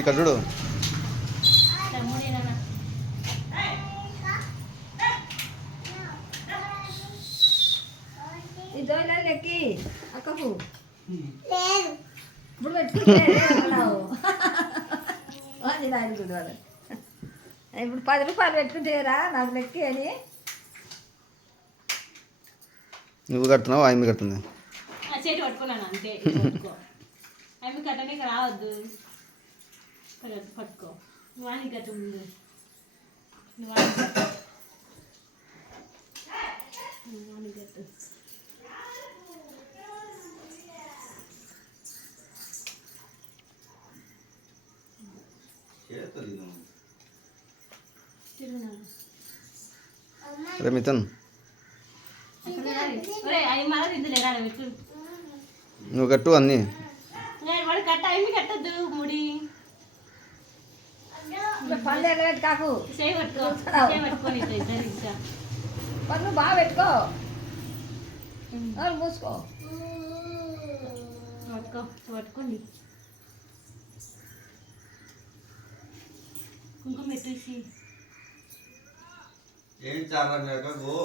ఇక్కడ చూడు. ఇప్పుడు పది రూపాయలు పెట్టుకుంటేరా నాకు లెక్కి అని. నువ్వు కడుతున్నావు ఆమె కడుతుంది? చేతి పట్టుకున్నాను అంతే అమ్మి కట్టని రావద్దు. ఇక్కడ పట్టుకో నువ్వు అని కట్టు ముందు నువ్వు అని కట్టు నువ్వు అని కట్టు తిరుగు నాన్న. రే మిథున్ అక్కడ రాయి. ఒరేయ్, అవి మళ్ళీ తిందులేరా పెట్టు నువ్వు కట్టు అన్నీ ఇంకా పళ్ళు ఎగబెట్టి కాకు చేయి పట్టుకో చేయి పట్టుకొని ఇట్లా ఇద్దరు ఇంకా పన్ను బాగా పెట్టుకో నోరు మూసుకో పట్టుకో పట్టుకోండి కుంకుమ పెట్టేసి ఏం చాలా మేక గో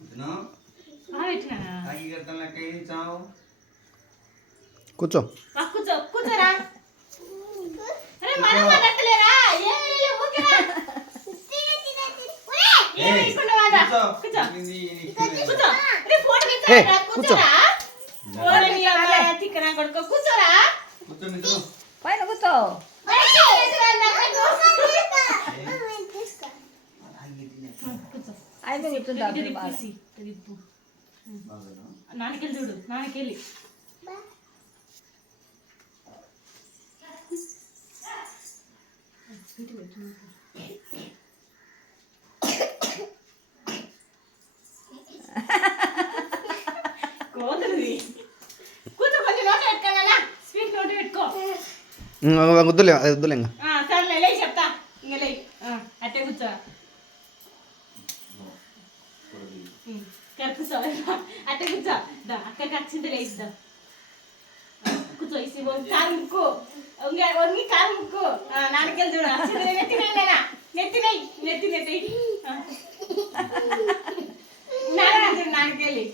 ఇతను బాగా పెట్టినా అయ్యి గట్టం లెక్క ఏం చావు కూర్చో కూర్చోరా? కూర్చోరా? పైన కూర్చో. అయితే. నాన్నకెళ్ళి చూడు నాన్నకెళ్ళి. స్వీట్ పెట్టు కోతులువి. కూర్చో కొంచెం నోట్లో పెట్టుకోవాలా స్వీట్ నోట్లో పెట్టుకో. వద్దులే అది వద్దులే ఇంకా. సర్లే లే చెప్తా. ఇంకా లే అట్టే కూర్చో. కూర్చో. అట్టే కూర్చో. అక్కడికి వచ్చింది లేచిద్దా కూర్చో ఇసి కారు ముక్కు వంగి కారు ముక్కు నాన్నకెళ్ళి చూడు. వచ్చింది నెత్తి నేనా నెత్తి నెత్తి నాన్న నాన్నకెళ్ళి.